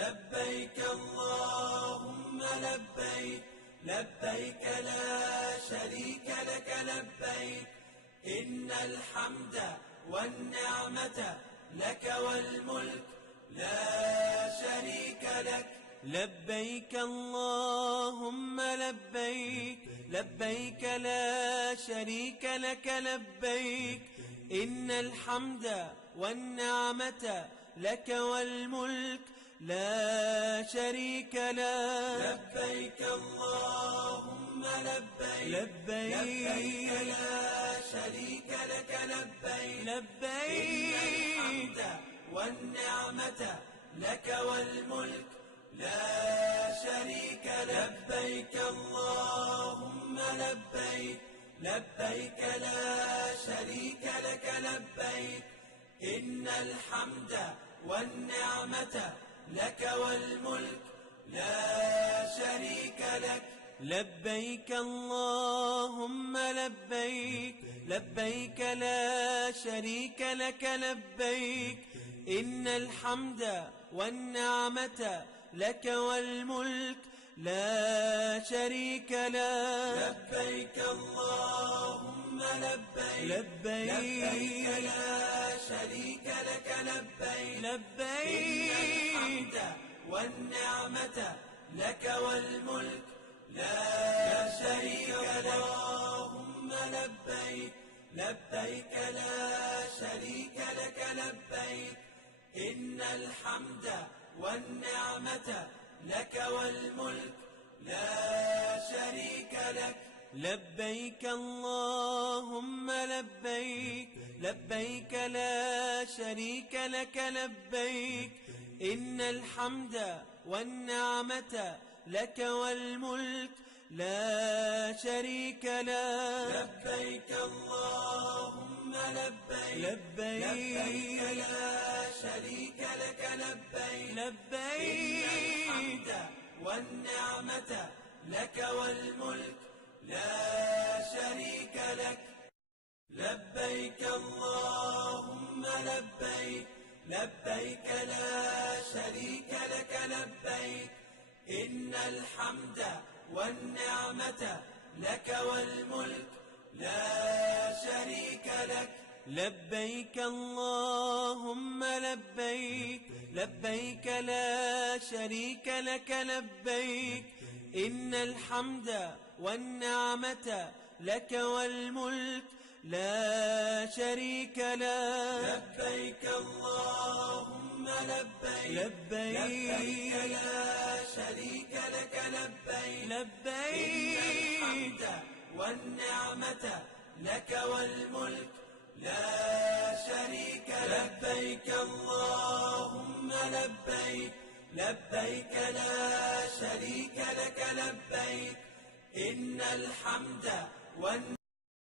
لبيك اللهم لبيك، لبيك لا شريك لك لبيك، إن الحمد والنعمة لك والملك لا شريك لك. لبيك اللهم لبيك، لبيك لا شريك لك لبيك، إن الحمد والنعمة لك والملك لا شريك لك. لبيك اللهم لبيك، لبيك لا شريك لك لبيك، لبيك إن الحمد والنعمة لك والملك لا شريك لك. لبيك اللهم لبيك، لبيك لا شريك لك لبيك، إن الحمد والنعمة لك والملك لا شريك لك. لبيك اللهم لبيك، لبيك لا شريك لك لبيك، إن الحمد والنعمة لك والملك لا شريك لك. لبيك اللهم لبيك، لبيك لا شريك لك لبيك، لبيك إن الحمد والنعمة لك والملك لا شريك لك. اللهم لبيك، لبيك لا شريك لك لبيك، إن الحمد والنعمة لك والملك لا شريك لك. لبيك اللهم لبيك، لبيك لا شريك لك لبيك، إن الحمد والنعمة لك والملك لا شريك لك. لبيك اللهم لبيك، لبيك لا شريك لك لبيك، لبيك إن الحمد والنعمة لك والملك لا شريك لك. لبيك اللهم لبيك، لبيك لا شريك لك لبيك، إن الحمد والنعمة لك والملك لا شريك لك. لبيك اللهم لبيك، لبيك لا شريك لك لبيك، إن الحمد والنعمة لك والملك لا شريك لك. لبيك اللهم لبيك، لبيك لا شريك لك لبيك، لبيك إن الحمد والنعمة لك والملك لا شريك لك. لبيك اللهم لبيك، لبيك لا شريك لك لبيك، إن الحمد والنعمة